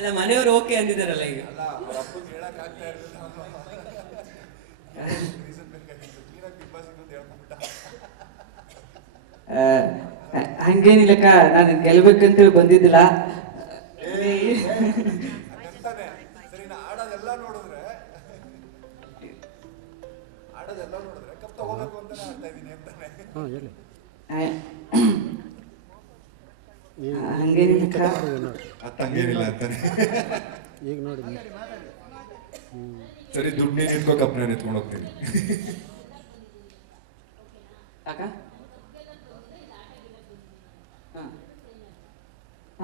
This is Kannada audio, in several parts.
ಅಲ್ಲ ಮನೆಯವರು ಓಕೆ ಅಂದಿದ್ದಾರಲ್ಲ ಈಗ. ಹಂಗೇನಿಲ್ಲಕ್ಕ, ನಾನು ಗೆಲ್ಬೇಕಂತೇಳಿ ಬಂದಿದ್ದಿಲ್ಲ. ಹಂಗೇನಿಲ್ಲಕ್ಕ, ಈಗ ನೋಡಿ ಸರಿ, ದುಡ್ಡು ನೀನು ಎತ್ಕೋ, ಕಪ್ ನಾನು ಎತ್ಕೊಂಡು ಹೋಗ್ತೀನಿ. ಅಕ್ಕ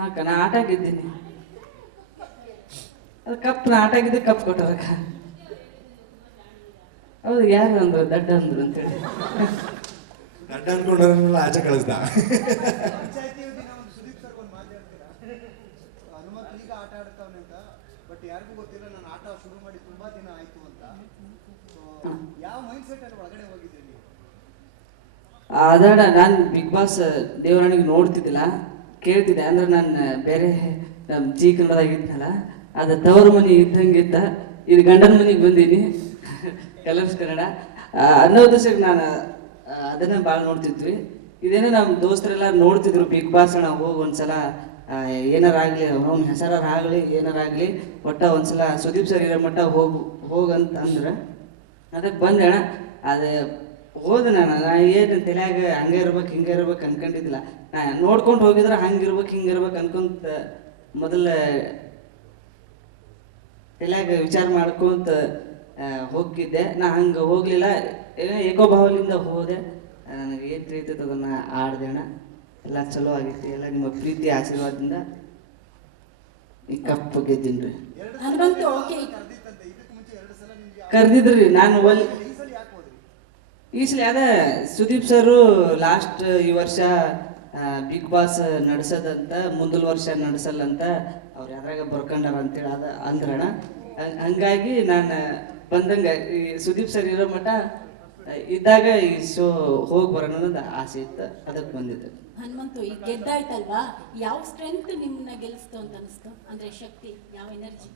ಅಕ್ಕ ನಾ ಆಟ ಆಗಿದ್ದೀನಿ, ಅದು ಕಪ್ ನಾ ಆಟ ಆಗಿದ್ದೆ, ಕಪ್ ಕೊಟ್ಟದಕ್ಕ. ಹೌದು, ಯಾರು ಅಂದ್ರು ದಡ್ಡ ಅಂದ್ರು ಅಂತೇಳಿ ದಡ್ಡ ಅನ್ಕೊಂಡ್ರಲ್ಲ ಆಚೆ ಕಳಿಸ್ದ. ಬಟ್ ಯಾರಿಗೂ ಗೊತ್ತಿಲ್ಲ ನಾನು ಆಟ ಶುರು ಮಾಡಿ ತುಂಬಾ ದಿನ ಆಯ್ತು ಅಂತ. ಯಾವ ಮೈಂಡ್ ಸೆಟ್ ಅಲ್ಲಿ ಒಳಗಡೆ ಹೋಗಿದ್ದೀರಿ ನೀವು? ಅದಡ ನಾನು ಬಿಗ್ ಬಾಸ್ ದೇವರಣಿಗೆ ನೋಡ್ತಿದ್ದಿಲ್ಲ, ಕೇಳ್ತಿದ್ದೆ. ಅಂದ್ರೆ ನಾನು ಬೇರೆ ನಮ್ಮ ಜಿ ಕನ್ನಡದಾಗಿದ್ನಲ್ಲ, ಅದು ತವರ ಮನೆ ಇದ್ದಂಗಿದ್ದ, ಇದು ಗಂಡನ ಮನೆಗೆ ಬಂದೀನಿ ಕಲರ್ಸ್ ಕನ್ನಡ ಅನ್ನೋ ದಿವಸಕ್ಕೆ ನಾನು ಅದನ್ನೇ ಭಾಳ ನೋಡ್ತಿದ್ವಿ. ಇದೇನೋ ನಮ್ಮ ದೋಸ್ತರೆಲ್ಲ ನೋಡ್ತಿದ್ರು ಬಿಗ್ ಬಾಸ್ ಅಣ್ಣ, ಹೋಗಿ ಒಂದ್ಸಲ ಏನಾರಾಗಲಿ ಅವ್ನ ಹೆಸರಾಗಲಿ ಏನಾರಾಗಲಿ ಒಟ್ಟ ಒಂದ್ಸಲ ಸುದೀಪ್ ಸರ್ ಇರೋ ಮಟ್ಟ ಹೋಗಂತ ಅಂದ್ರೆ ಅದಕ್ಕೆ ಬಂದೆ ಅಣ್ಣ. ಅದು ಹೋದ ನಾ ಏನು ತಲೆಯಾಗ ಹಂಗೆ ಇರ್ಬೇಕು ಹಿಂಗೆ ಇರ್ಬೇಕು ಅನ್ಕೊಂಡಿದ್ದಿಲ್ಲ. ನಾ ನೋಡ್ಕೊಂಡು ಹೋಗಿದ್ರೆ ಹಂಗಿರ್ಬೇಕು ಹಿಂಗಿರ್ಬೇಕು ಅನ್ಕೊಂತ ಮೊದಲ ತಲೆಯಾಗ ವಿಚಾರ ಮಾಡ್ಕೊಂತ ಹೋಗಿದ್ದೆ. ನಾ ಹಂಗೆ ಹೋಗಲಿಲ್ಲ, ಏನೋ ಏಕೋಭಾವದಿಂದ ಹೋದೆ. ನನಗೆ ಏನು ತಿಳಿತೈತೆ ಅದನ್ನು ಆಡ್ದೆ ಅಣ್ಣ. ಎಲ್ಲ ಚಲೋ ಆಗೈತಿ, ಎಲ್ಲ ನಿಮ್ಮ ಪ್ರೀತಿ ಆಶೀರ್ವಾದದಿಂದ ಈ ಕಪ್ ಗೆದ್ದೀನಿ ರೀ. ಕರೆದಿದ್ರಿ, ನಾನು ಈ ಸಲ ಅದ ಸುದೀಪ್ ಸರು ಲಾಸ್ಟ್ ಈ ವರ್ಷ ಬಿಗ್ ಬಾಸ್ ನಡೆಸೋದಂತ, ಮುಂದಿನ ವರ್ಷ ನಡೆಸಲ್ಲಂತ ಅವ್ರು ಯಾವ್ದ್ರಾಗ ಬರ್ಕೊಂಡಾರ ಅಂತೇಳಿ ಅದ ಅಂದ್ರಣ. ಹಂಗಾಗಿ ನಾನು ಬಂದಂಗೆ ಈ ಸುದೀಪ್ ಸರ್ ಇರೋ ಮಟ್ಟ ಇದ್ದಾಗ ಈ ಶೋ ಹೋಗಿ ಬರೋಣ ಅನ್ನೋದು ಆಸೆ ಇತ್ತು, ಅದಕ್ಕೆ ಬಂದಿದ್ದೆ. ಹನುಮಂತು, ಈಗ ಗೆದ್ದಾಯ್ತಲ್ವಾ, ಯಾವ ಸ್ಟ್ರೆಂತ್ ನಿಮ್ಮನ್ನ ಗೆಲ್ಲಿಸ್ತು ಅಂತ ಅನಿಸ್ತು? ಅಂದ್ರೆ ಶಕ್ತಿ, ಯಾವ ಎನರ್ಜಿ?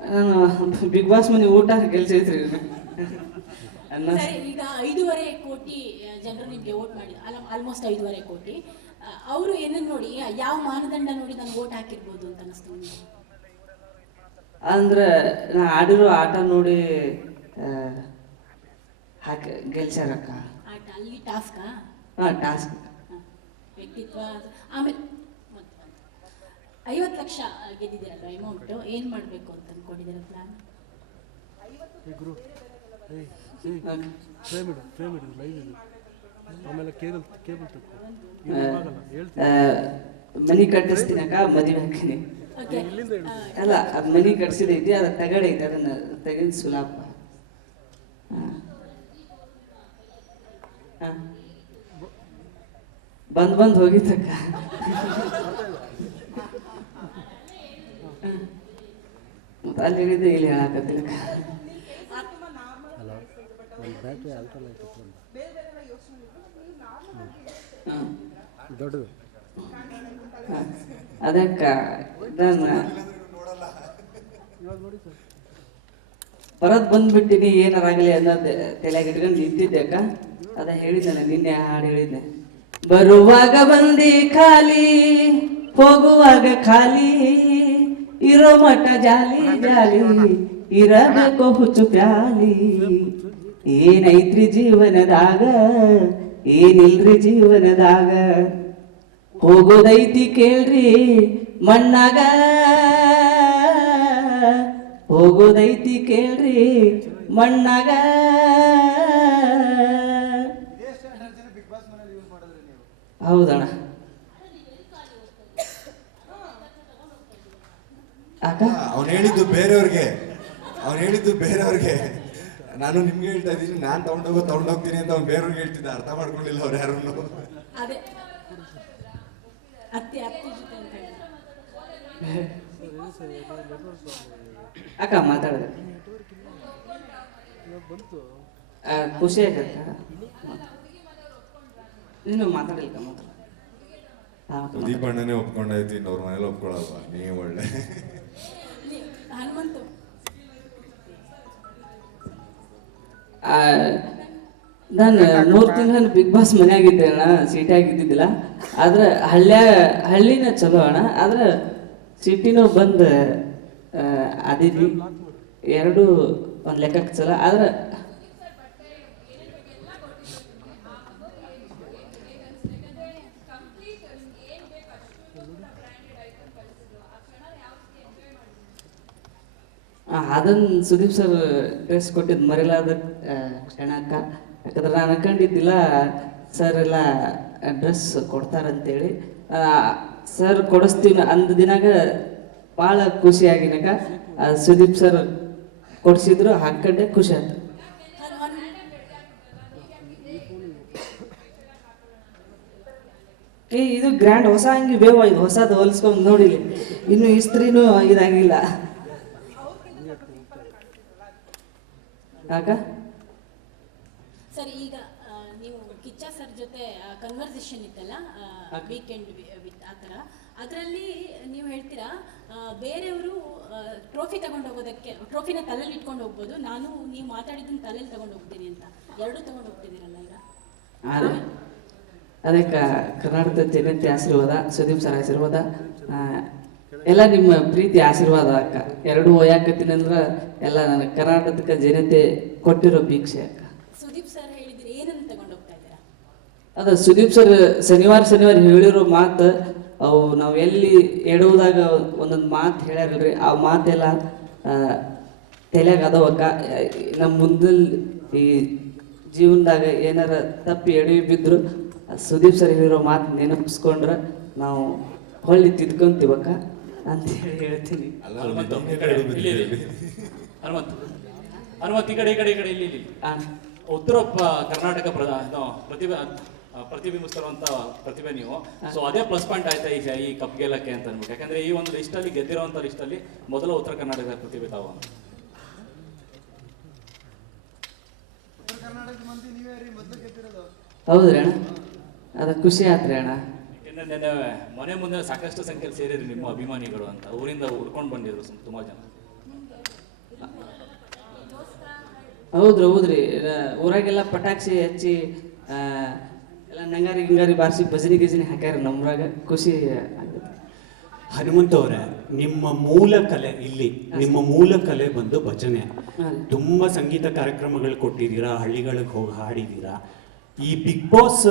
ನಾನು ಬಿಗ್ ಬಾಸ್ ಮನೆ ಊಟ ಗೆಲ್ಸೈತ್ರಿ. ಸರಿ, ಈಗ 5.5 ಕೋಟಿ ಜನರು ನಿಮ್ಗೆ ವೋಟ್ ಮಾಡಿದ್ರು, ಆಲ್ಮೋಸ್ಟ್ 5.5 ಕೋಟಿ. ಅವರು ಏನನ್ನ ನೋಡಿ, ಯಾವ ಮಾನದಂಡ ನೋಡಿ ನಾನು ವೋಟ್ ಹಾಕಿರ್ಬೋದು ಅಂತ ಅನಿಸ್ತು ನಿಮಗೆ? ಅಂದ್ರೆ ನಾ ಆಡಿರೋ ಆಟ ನೋಡಿ ಹಾಕಿ ಗೆಲ್ಸ್ಯಾರಕ್ಕ. ಆಟ ಅಲ್ಲಿ ಟಾಸ್ಕಾ? ಹಾಂ, ಟಾಸ್ಕ್. ವ್ಯಕ್ತಿತ್ವ. ಆಮೇಲೆ 50 ಲಕ್ಷ ಗೆದ್ದಿದ್ದೀರಲ್ವ ಅಮೌಂಟ್, ಏನು ಮಾಡಬೇಕು ಅಂತ ಅಂದ್ಕೊಂಡಿದ್ದೀರ ಪ್ಲಾನ್? ಮನಿ ಕಟ್ಟಿಸ್ತೀನಕ್ಕ, ಮದುವೆ ಹಾಕಿನಿ. ಅಲ್ಲ, ಅದು ಮನಿ ಕಟ್ಸಿದೈತಿ, ಅದು ತಗಡೈತಿ, ಅದನ್ನ ತೆಗೆದು ಸುಲಾಪ. ಬಂದ್ ಹೋಗಿದ್ದಕ್ಕ. ಮತ್ತೆ ಅಲ್ಲಿ ಹೇಳಿದ್ದೆ, ಇಲ್ಲಿ ಹೇಳಕತ್ತೀನಕ್ಕ. ದೊಡ್ಡದು ಅದಕ್ಕ ಬರದ್ ಬಂದ್ಬಿಟ್ಟಿನಿ, ಏನಾರಾಗಲಿ ಅನ್ನೋದು ತಲೆಯಾಗ ಇಟ್ಕೊಂಡು ನಿಂತಿದ್ದೆ ಅಕ್ಕ. ಅದ ಹೇಳಿದ್ನಲ್ಲ ನಿನ್ನೆ ಹಾಡು ಹೇಳಿದ್ದೆ. ಬರುವಾಗ ಬಂದಿ ಖಾಲಿ, ಹೋಗುವಾಗ ಖಾಲಿ, ಇರೋ ಮಟ್ಟ ಜಾಲಿ ಜಾಲಿ, ಇರಬೇಕು ಹುಚ್ಚು ಪ್ಯಾಲಿ. ಏನೈತ್ರಿ ಜೀವನದಾಗ, ಏನಿಲ್ರಿ ಜೀವನದಾಗ, ಹೋಗೋದೈತಿ ಕೇಳ್ರಿ ಮಣ್ಣಾಗ, ಹೋಗೋದೈತಿ ಕೇಳ್ರಿ ಮಣ್ಣಾಗ. ಹೌದಣ್ಣ ಅಕ್ಕ, ಅವ್ನು ಹೇಳಿದ್ದು ಬೇರೆಯವ್ರಿಗೆ, ನಾನು ನಿಮ್ಗೆ ಹೇಳ್ತಾ ಇದ್ದೀನಿ. ನಾನು ತಗೊಂಡೋಗ್ತೀನಿ ಅಂತ ಅವ್ನು ಬೇರೆಯವ್ರಿಗೆ ಹೇಳ್ತಿದ್ದ, ಅರ್ಥ ಮಾಡ್ಕೊಂಡಿಲ್ಲ ಅವ್ರು ಯಾರು. ಅದೇ ಅತ್ತೆ ಜೊತೆ ಅಂತ ಹೇಳಿ ಅಕ್ಕ ಮಾತಾಡ್ದ ಖುಷಿ ಆಗಕ್ಕ. ನೀನು ಮಾತಾಡಲಿಕ್ಕ ಮಾತ್ರ. ಸುದೀಪ್ ಅಣ್ಣನೇ ಒಪ್ಕೊಂಡಾಯ್ತು, ಇನ್ನವ್ರ ಮನೇಲಿ ಒಪ್ಕೊಳಲ್ವಾ? ನೀವು ಒಳ್ಳೆ ಹನುಮಂತು ನಾನು 3 ತಿಂಗಳು ಬಿಗ್ ಬಾಸ್ ಮನೆಯಾಗಿದ್ದೆ ಅಣ್ಣ, ಸಿಟಿಯಾಗಿದ್ದಿದ್ದಿಲ್ಲ. ಆದ್ರೆ ಹಳ್ಳಿನ ಚಲೋ ಅಣ್ಣ, ಆದ್ರೆ ಸಿಟಿನೂ ಬಂದು ಅದಿದ್ವಿ, ಎರಡು ಒಂದು ಲೆಕ್ಕಕ್ಕೆ ಚಲೋ. ಆದ್ರೆ ಅದನ್ನು ಸುದೀಪ್ ಸರ್ ಡ್ರೆಸ್ ಕೊಟ್ಟಿದ್ದು ಮರಿಲಾದ ಕ್ಷಣಕ್ಕ. ಯಾಕಂದ್ರೆ ನಾನು ಅನ್ಕೊಂಡಿದ್ದಿಲ್ಲ ಸರ್ ಎಲ್ಲ ಡ್ರೆಸ್ ಕೊಡ್ತಾರಂತೇಳಿ. ಸರ್ ಕೊಡಿಸ್ತೀವಿ ಅಂದ ದಿನಾಗ ಭಾಳ ಖುಷಿಯಾಗಿನಾಗ ಸುದೀಪ್ ಸರ್ ಕೊಡಿಸಿದ್ರು, ಹಾಕೊಂಡೆ ಖುಷಿ ಆಯ್ತು. ಇದು ಗ್ರ್ಯಾಂಡ್ ಹೊಸ ಅಂಗಿ ಬೇವ, ಇದು ಹೊಸದು ಹೊಲಿಸ್ಕೊಂಡು ನೋಡಿಲಿ, ಇನ್ನು ಇಸ್ತ್ರಿನೂ ಇದಾಗಿಲ್ಲ. ಆಗ ಸರ್ ಈಗ ನೀವು ಕಿಚ್ಚ ಸರ್ ಜೊತೆ ಕನ್ವರ್ಸೇಷನ್ ಇತ್ತಲ್ಲ ವೀಕೆಂಡ್ ವಿತ್ ಆ ಥರ, ಅದರಲ್ಲಿ ನೀವು ಹೇಳ್ತೀರಾ ಬೇರೆಯವರು ಟ್ರೋಫಿ ತಗೊಂಡು ಹೋಗೋದಕ್ಕೆ, ಟ್ರೋಫಿನ ತಲೆಯಲ್ಲಿ ಇಟ್ಕೊಂಡು ಹೋಗ್ಬೋದು, ನಾನು ನೀವು ಮಾತಾಡಿದ್ದನ್ನು ತಲೆಯಲ್ಲಿ ತಗೊಂಡು ಹೋಗ್ತೀನಿ ಅಂತ, ಎರಡೂ ತಗೊಂಡು ಹೋಗ್ತಿದ್ದೀರಲ್ಲ ಈಗ. ಅದಕ್ಕೆ ಕರ್ನಾಟಕದ ಜನತೆ ಆಶೀರ್ವಾದ, ಸುದೀಪ್ ಸರ್ ಆಶೀರ್ವಾದ, ಎಲ್ಲ ನಿಮ್ಮ ಪ್ರೀತಿ ಆಶೀರ್ವಾದ ಅಕ್ಕ. ಎರಡೂ ಒಯ್ಯಾಕತ್ತೀನಿ ಅಂದ್ರೆ ಎಲ್ಲ ನನಗೆ ಕರ್ನಾಟಕದ ಜನತೆ ಕೊಟ್ಟಿರೋ ಭಿಕ್ಷೆ ಅಕ್ಕ. ಸುದೀಪ್ ಸರ್ ಹೇಳಿದ್ರೆ ಏನನ್ನು ತಗೊಂಡು ಹೋಗ್ತಾ ಇದ್ದೀರಾ? ಅದು ಸುದೀಪ್ ಸರ್ ಶನಿವಾರ ಹೇಳಿರೋ ಮಾತು, ಅವು ನಾವು ಎಲ್ಲಿ ಎಡುವುದಾಗ ಒಂದೊಂದು ಮಾತು ಹೇಳ್ಯಾರಲ್ರಿ, ಆ ಮಾತೆಲ್ಲ ತಲೆಯಾಗ ಅದಾವಕ್ಕ. ನಮ್ಮ ಮುಂದಿನ ಈ ಜೀವನದಾಗ ಏನಾರ ತಪ್ಪಿ ಎಡವಿ ಬಿದ್ರು ಸುದೀಪ್ ಸರ್ ಹೇಳಿರೋ ಮಾತು ನೆನಪಿಸ್ಕೊಂಡ್ರೆ ನಾವು ಹೊಳ್ಳಿ ತಿದ್ಕೊಂತೀವಕ್ಕ ಅಂತ ಹೇಳಿ ಹೇಳ್ತೀನಿ. ಹನುಮಂತ್ ಈ ಕಡೆ ಇಲ್ಲಿ ಉತ್ತರ ಕರ್ನಾಟಕ ಪ್ರತಿಬಿಂಬಿಸ್ತಿರುವಂತ ಪ್ರತಿಭೆ ನೀವು. ಸೊ ಅದೇ ಪ್ಲಸ್ ಪಾಯಿಂಟ್ ಆಯ್ತಾ ಈಗ ಈ ಕಪ್ ಗೆಲ್ಲಕ್ಕೆ ಅಂತ ಅನ್ಬಿಟ್ಟು, ಯಾಕಂದ್ರೆ ಈ ಒಂದು ಲಿಸ್ಟ್ ಅಲ್ಲಿ ಗೆದ್ದಿರುವಂತ ಲಿಸ್ಟ್ ಅಲ್ಲಿ ಮೊದಲ ಉತ್ತರ ಕರ್ನಾಟಕದ ಪ್ರತಿಭೆ ತಾವು. ಉತ್ತರ ಕರ್ನಾಟಕದ ಮಂದಿ ನೀವೇ ರೀ ಮೊದಲು ಗೆದ್ದಿರೋದು. ಹೌದ್ರಿ ಅಣ್ಣ, ಅದ ಖುಷಿ ಆತ್ರಿ ಅಣ್ಣ. ನೆನ್ನೆ ಮನೆ ಮುಂದೆ ಸಾಕಷ್ಟು ಸಂಖ್ಯೆಯಲ್ಲಿ ಸೇರಿದ್ರು ನಿಮ್ಮ ಅಭಿಮಾನಿಗಳು ಅಂತ, ಊರಿಂದ ಹುಡ್ಕೊಂಡು ಬಂದಿದ್ರು ತುಂಬಾ ಜನ. ಹೌದ್ರಿ ಊರಾಗೆಲ್ಲ ಪಟಾಕ್ಷಿ ಹಚ್ಚಿ ಎಲ್ಲ ನಂಗಾರಿ ಗಿಂಗಾರಿ ಬಾರಿಸಿ ಭಜನಿ ಗಿಜನಿ ಹಾಕ್ಯಾರ. ನಮ್ರಾಗ ಖುಷಿ ಆಗುತ್ತೆ. ಹನುಮಂತ ಅವರೇ, ನಿಮ್ಮ ಮೂಲ ಕಲೆ ಇಲ್ಲಿ, ನಿಮ್ಮ ಮೂಲ ಕಲೆ ಬಂದು ಭಜನೆ. ತುಂಬಾ ಸಂಗೀತ ಕಾರ್ಯಕ್ರಮಗಳು ಕೊಟ್ಟಿದ್ದೀರಾ, ಹಳ್ಳಿಗಳಿಗೆ ಹೋಗಿ ಹಾಡಿದ್ದೀರಾ. ಈ ಬಿಗ್ ಬಾಸ್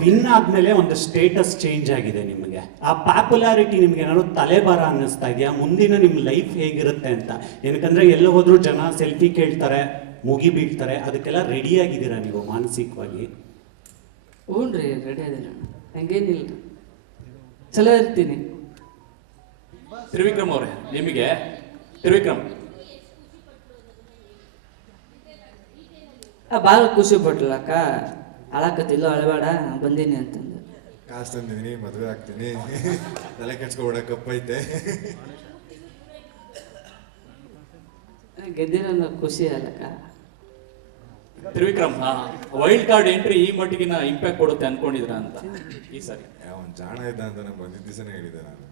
ವಿನ್ ಆದ್ಮೇಲೆ ಒಂದು ಸ್ಟೇಟಸ್ ಚೇಂಜ್ ಆಗಿದೆ ನಿಮಗೆ. ಆ ಪಾಪ್ಯುಲಾರಿಟಿ ನಿಮ್ಗೆ ಏನಾದ್ರು ತಲೆಬಾರ ಅನ್ನಿಸ್ತಾ ಇದೆಯಾ? ಮುಂದಿನ ನಿಮ್ಮ ಲೈಫ್ ಹೇಗಿರುತ್ತೆ ಅಂತ. ಏನಕ್ಕಂದ್ರೆ ಎಲ್ಲ ಹೋದ್ರು ಜನ ಸೆಲ್ಫಿ ಕೇಳ್ತಾರೆ, ಮುಗಿ ಬೀಳ್ತಾರೆ, ಅದಕ್ಕೆಲ್ಲ ರೆಡಿ ಆಗಿದ್ದೀರಾ ನೀವು ಮಾನಸಿಕವಾಗಿ? ಹ್ಞೂ ರೀ, ರೆಡಿ ಅದೇನ, ಹಂಗೇನಿಲ್ಲ, ಚಲೋ ಇರ್ತೀನಿ. ತ್ರಿವಿಕ್ರಮ್ ಅವರೇ, ನಿಮಗೆ ತ್ರಿವಿಕ್ರಮ್ ಭಾಳ ಖುಷಿ ಪಟ್ಲಕ್ಕ. ಅಳಕತ್ತಿಲ್ಲ, ಅಳಬೇಡ ಬಂದೀನಿ ಅಂತಂದು. ಕಾಸು ತಂದಿದ್ದೀನಿ, ಮದುವೆ ಆಗ್ತೀನಿ, ತಲೆ ಕೆಡ್ಸ್ಕೊಬೇಡ, ಕಪ್ಪೈತೆ. ಗೆದ್ದಿರೋ ಖುಷಿ ಅಲ್ಲಕ್ಕ. ತ್ರಿವಿಕ್ರಮ್ ವೈಲ್ಡ್ ಕಾರ್ಡ್ ಎಂಟ್ರಿ ಈ ಮಟ್ಟಿಗಿನ ಇಂಪ್ಯಾಕ್ಟ್ ಕೊಡುತ್ತೆ ಅನ್ಕೊಂಡಿದ್ರ ಅಂತ ಈ ಸಾರಿ? ಅವನ್ ಜಾಣ ಇದ್ದ ಅಂತ ನಂಗೆ ಬಂದಿದ್ದ ದಿವಸನೇ ಹೇಳಿದ್ದೆ. ನಾನು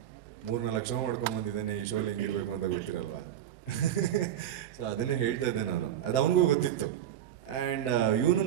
3-4 ಶೋ ಮಾಡ್ಕೊಂಡ್ ಬಂದಿದ್ದೇನೆ, ಈ ಶೋಲಿ ಹೆಂಗಿರ್ಬೇಕು ಅಂತ ಗೊತ್ತಿರಲ್ವಾ. ಸೊ ಅದನ್ನೇ ಹೇಳ್ತಾ ಇದ್ದೆ ನಾನು, ಅದು ಅವನಿಗೂ ಗೊತ್ತಿತ್ತು. ಆ್ಯಂಡ್ ಇವನು